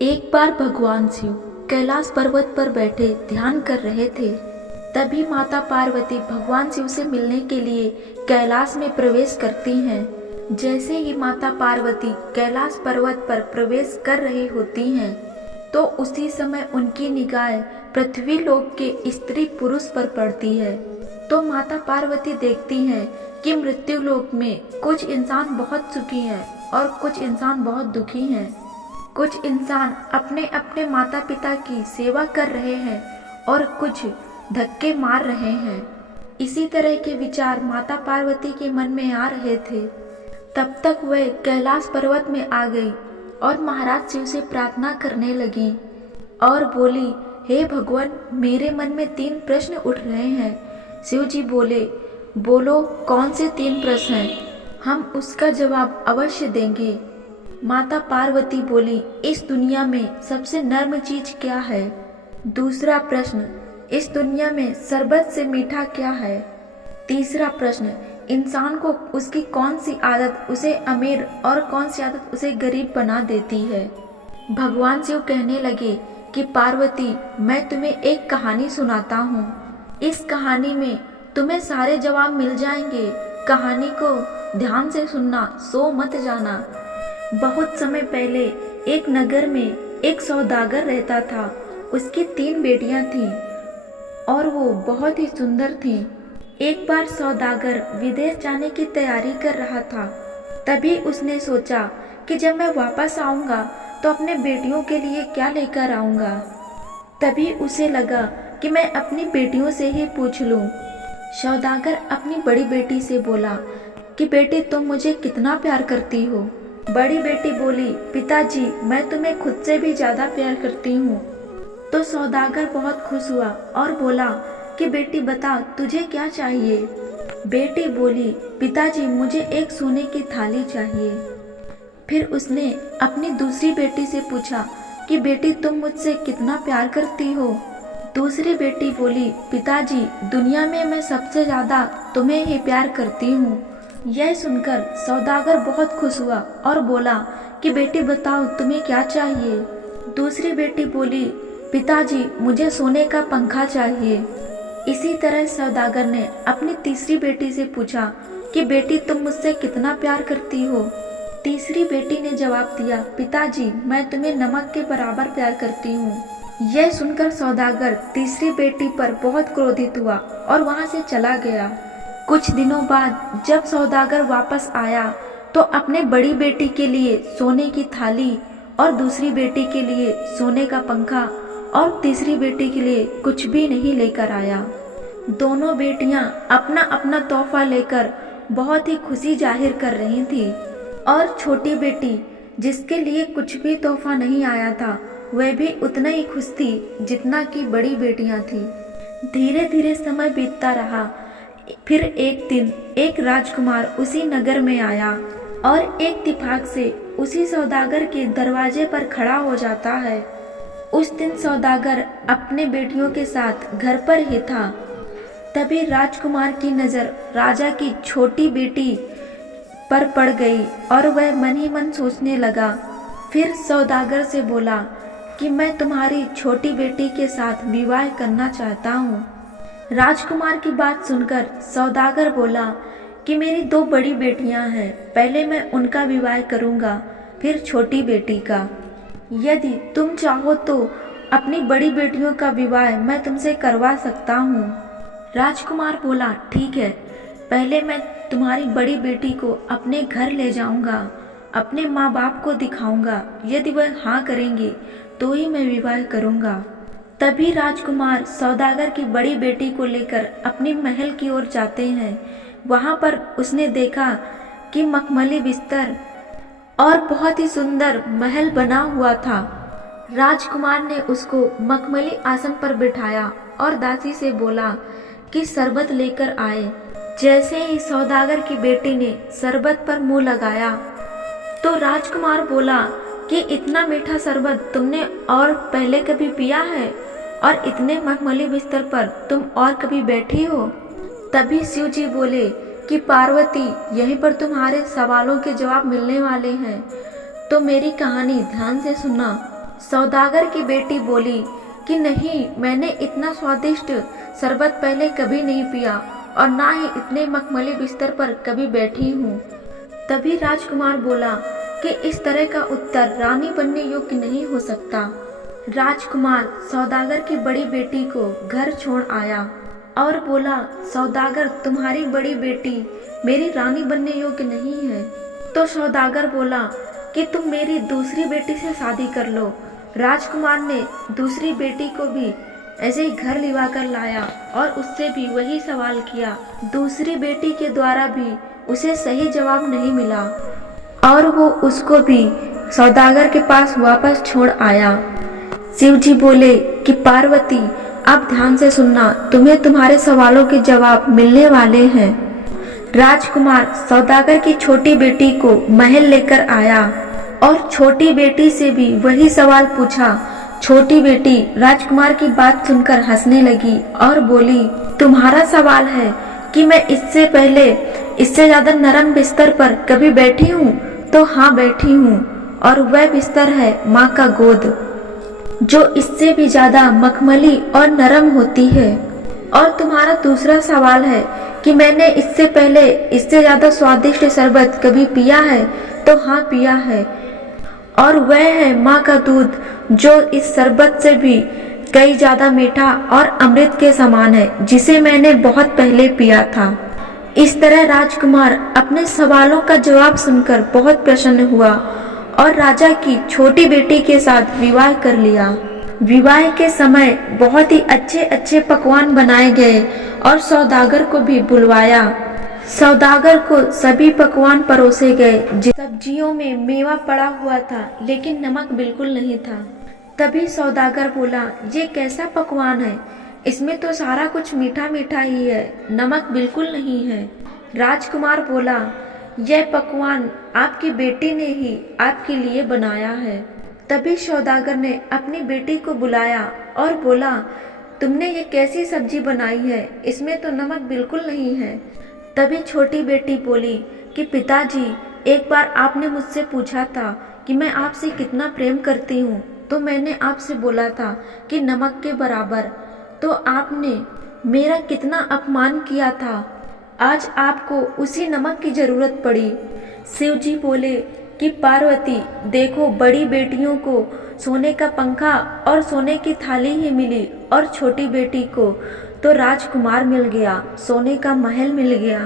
एक बार भगवान शिव कैलाश पर्वत पर बैठे ध्यान कर रहे थे। तभी माता पार्वती भगवान शिव से मिलने के लिए कैलाश में प्रवेश करती हैं। जैसे ही माता पार्वती कैलाश पर्वत पर प्रवेश कर रही होती हैं, तो उसी समय उनकी निगाह पृथ्वी लोक के स्त्री पुरुष पर पड़ती है। तो माता पार्वती देखती हैं कि मृत्यु लोक में कुछ इंसान बहुत सुखी हैं और कुछ इंसान बहुत दुखी हैं। कुछ इंसान अपने अपने माता पिता की सेवा कर रहे हैं और कुछ धक्के मार रहे हैं। इसी तरह के विचार माता पार्वती के मन में आ रहे थे। तब तक वह कैलाश पर्वत में आ गई और महाराज शिव से प्रार्थना करने लगी और बोली, हे भगवान, मेरे मन में 3 प्रश्न उठ रहे हैं। शिव जी बोले, बोलो कौन से 3 प्रश्न हैं, हम उसका जवाब अवश्य देंगे। माता पार्वती बोली, इस दुनिया में सबसे नर्म चीज क्या है? दूसरा प्रश्न, इस दुनिया में शरबत से मीठा क्या है? तीसरा प्रश्न, इंसान को उसकी कौन सी आदत उसे अमीर और कौन सी आदत उसे गरीब बना देती है? भगवान शिव कहने लगे कि पार्वती, मैं तुम्हें एक कहानी सुनाता हूँ। इस कहानी में तुम्हें सारे जवाब मिल जाएंगे। कहानी को ध्यान से सुनना, सो मत जाना। बहुत समय पहले एक नगर में एक सौदागर रहता था। उसकी 3 बेटियां थीं और वो बहुत ही सुंदर थीं। एक बार सौदागर विदेश जाने की तैयारी कर रहा था। तभी उसने सोचा कि जब मैं वापस आऊंगा तो अपने बेटियों के लिए क्या लेकर आऊंगा। तभी उसे लगा कि मैं अपनी बेटियों से ही पूछ लूं। सौदागर अपनी बड़ी बेटी से बोला कि बेटी, तुम मुझे कितना प्यार करती हो? बड़ी बेटी बोली, पिताजी, मैं तुम्हें खुद से भी ज्यादा प्यार करती हूँ। तो सौदागर बहुत खुश हुआ और बोला कि बेटी बता, तुझे क्या चाहिए? बेटी बोली, पिताजी, मुझे एक सोने की थाली चाहिए। फिर उसने अपनी दूसरी बेटी से पूछा कि बेटी, तुम मुझसे कितना प्यार करती हो? दूसरी बेटी बोली, पिताजी, दुनिया में मैं सबसे ज्यादा तुम्हें ही प्यार करती हूँ। यह सुनकर सौदागर बहुत खुश हुआ और बोला कि बेटी बताओ, तुम्हें क्या चाहिए? दूसरी बेटी बोली, पिताजी, मुझे सोने का पंखा चाहिए। इसी तरह सौदागर ने अपनी तीसरी बेटी से पूछा कि बेटी, तुम मुझसे कितना प्यार करती हो? तीसरी बेटी ने जवाब दिया, पिताजी, मैं तुम्हें नमक के बराबर प्यार करती हूँ। यह सुनकर सौदागर तीसरी बेटी पर बहुत क्रोधित हुआ और वहाँ से चला गया। कुछ दिनों बाद जब सौदागर वापस आया तो अपने बड़ी बेटी के लिए सोने की थाली और दूसरी बेटी के लिए सोने का पंखा और तीसरी बेटी के लिए कुछ भी नहीं लेकर आया। दोनों बेटियां अपना अपना तोहफा लेकर बहुत ही खुशी जाहिर कर रही थी और छोटी बेटी, जिसके लिए कुछ भी तोहफा नहीं आया था, वह भी उतना ही खुश थी जितना कि बड़ी बेटियां थी। धीरे धीरे समय बीतता रहा। फिर एक दिन एक राजकुमार उसी नगर में आया और एक इत्तेफाक से उसी सौदागर के दरवाजे पर खड़ा हो जाता है। उस दिन सौदागर अपने बेटियों के साथ घर पर ही था। तभी राजकुमार की नज़र राजा की छोटी बेटी पर पड़ गई और वह मन ही मन सोचने लगा। फिर सौदागर से बोला कि मैं तुम्हारी छोटी बेटी के साथ विवाह करना चाहता हूँ। राजकुमार की बात सुनकर सौदागर बोला कि मेरी 2 बड़ी बेटियां हैं, पहले मैं उनका विवाह करूंगा, फिर छोटी बेटी का। यदि तुम चाहो तो अपनी बड़ी बेटियों का विवाह मैं तुमसे करवा सकता हूँ। राजकुमार बोला, ठीक है, पहले मैं तुम्हारी बड़ी बेटी को अपने घर ले जाऊंगा, अपने माँ बाप को दिखाऊंगा। यदि वह हाँ करेंगे तो ही मैं विवाह करूंगा। तभी राजकुमार सौदागर की बड़ी बेटी को लेकर अपनी महल की ओर जाते हैं। वहां पर उसने देखा कि मखमली बिस्तर और बहुत ही सुंदर महल बना हुआ था। राजकुमार ने उसको मखमली आसन पर बिठाया और दासी से बोला कि शरबत लेकर आए। जैसे ही सौदागर की बेटी ने शरबत पर मुंह लगाया तो राजकुमार बोला कि इतना मीठा शरबत तुमने और पहले कभी पिया है? और इतने मखमली बिस्तर पर तुम और कभी बैठी हो? तभी शिव जी बोले कि पार्वती, यहीं पर तुम्हारे सवालों के जवाब मिलने वाले हैं, तो मेरी कहानी ध्यान से सुनना सौदागर की बेटी बोली कि नहीं, मैंने इतना स्वादिष्ट शरबत पहले कभी नहीं पिया और ना ही इतने मखमली बिस्तर पर कभी बैठी हूँ। तभी राजकुमार बोला कि इस तरह का उत्तर रानी बनने योग्य नहीं हो सकता। राजकुमार सौदागर की बड़ी बेटी को घर छोड़ आया और बोला, सौदागर, तुम्हारी बड़ी बेटी मेरी रानी बनने योग्य नहीं है। तो सौदागर बोला कि तुम मेरी दूसरी बेटी से शादी कर लो। राजकुमार ने दूसरी बेटी को भी ऐसे ही घर लिवा कर लाया और उससे भी वही सवाल किया। दूसरी बेटी के द्वारा भी उसे सही जवाब नहीं मिला और वो उसको भी सौदागर के पास वापस छोड़ आया। शिव जी बोले कि पार्वती, अब ध्यान से सुनना, तुम्हें तुम्हारे सवालों के जवाब मिलने वाले हैं। राजकुमार सौदागर की छोटी बेटी को महल लेकर आया और छोटी बेटी से भी वही सवाल पूछा। छोटी बेटी राजकुमार की बात सुनकर हंसने लगी और बोली, तुम्हारा सवाल है कि मैं इससे पहले इससे ज्यादा नरम बिस्तर पर कभी बैठी हूँ? तो हाँ, बैठी हूँ, और वह बिस्तर है माँ का गोद, जो इससे भी ज्यादा मखमली और नरम होती है। और तुम्हारा दूसरा सवाल है कि मैंने इससे पहले इससे ज्यादा स्वादिष्ट शरबत कभी पिया है? तो हाँ, पिया है, और वह है माँ का दूध, जो इस शरबत से भी कई ज्यादा मीठा और अमृत के समान है, जिसे मैंने बहुत पहले पिया था। इस तरह राजकुमार अपने सवालों का जवाब सुनकर बहुत प्रसन्न हुआ और राजा की छोटी बेटी के साथ विवाह कर लिया। विवाह के समय बहुत ही अच्छे अच्छे पकवान बनाए गए और सौदागर को भी बुलवाया। सौदागर को सभी पकवान परोसे गए। सब्जियों में मेवा पड़ा हुआ था, लेकिन नमक बिल्कुल नहीं था। तभी सौदागर बोला, ये कैसा पकवान है? इसमें तो सारा कुछ मीठा मीठा ही है, नमक बिल्कुल नहीं है। राजकुमार बोला, यह पकवान आपकी बेटी ने ही आपके लिए बनाया है। तभी सौदागर ने अपनी बेटी को बुलाया और बोला, तुमने ये कैसी सब्जी बनाई है? इसमें तो नमक बिल्कुल नहीं है। तभी छोटी बेटी बोली कि पिताजी, एक बार आपने मुझसे पूछा था कि मैं आपसे कितना प्रेम करती हूँ, तो मैंने आपसे बोला था कि नमक के बराबर। तो आपने मेरा कितना अपमान किया था। आज आपको उसी नमक की जरूरत पड़ी। शिव जी बोले कि पार्वती, देखो, बड़ी बेटियों को सोने का पंखा और सोने की थाली ही मिली और छोटी बेटी को तो राजकुमार मिल गया, सोने का महल मिल गया।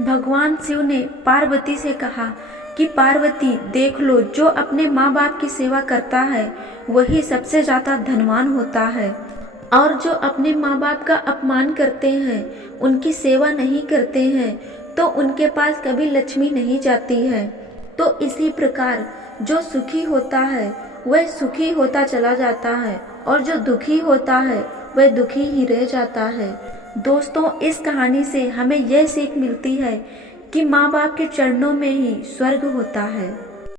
भगवान शिव ने पार्वती से कहा कि पार्वती, देख लो, जो अपने माँ बाप की सेवा करता है वही सबसे ज्यादा धनवान होता है, और जो अपने माँ बाप का अपमान करते हैं, उनकी सेवा नहीं करते हैं, तो उनके पास कभी लक्ष्मी नहीं जाती है। तो इसी प्रकार जो सुखी होता है वह सुखी होता चला जाता है, और जो दुखी होता है वह दुखी ही रह जाता है। दोस्तों, इस कहानी से हमें यह सीख मिलती है कि माँ बाप के चरणों में ही स्वर्ग होता है।